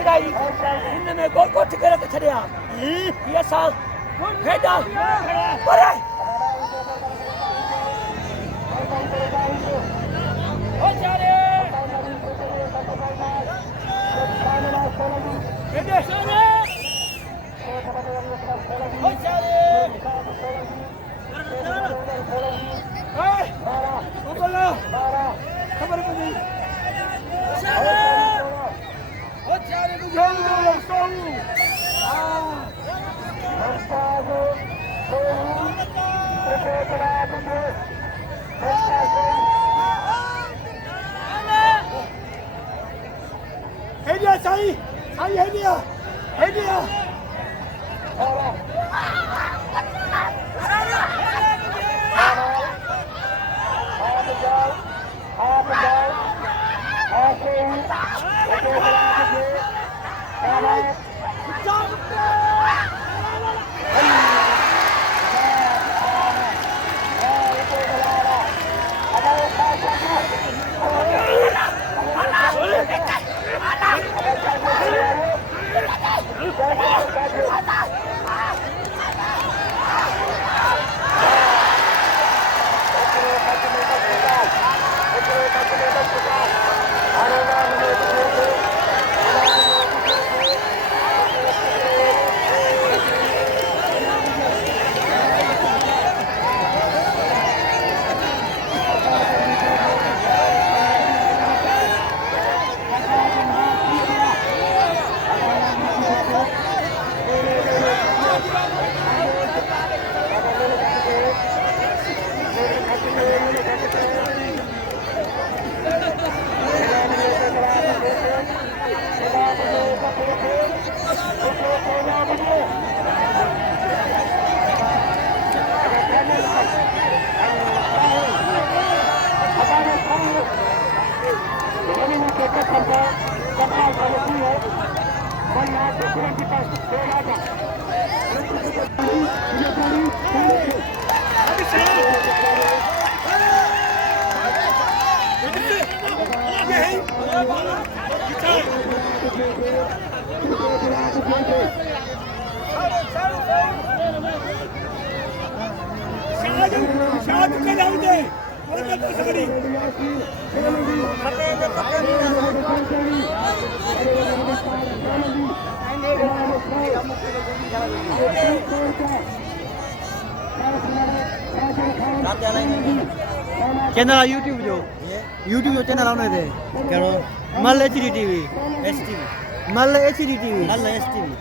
छिड़ाई इनमें गोल को ठिकाने ते छड़िया ये सा हेडा पर ओ चारे हेडे सारे ओ चारे ओ बोला खबर पड़ी चारे ओ चारे मुझे सोहू हेडिया साई साई हेडिया हेडिया शाद के जाऊ दे और कब सगड़ी चैनल यूट्यूब जो चैनल आने थे करो मल एचडी टीवी एसटीवी मल एचडी टीवी नल एसटीवी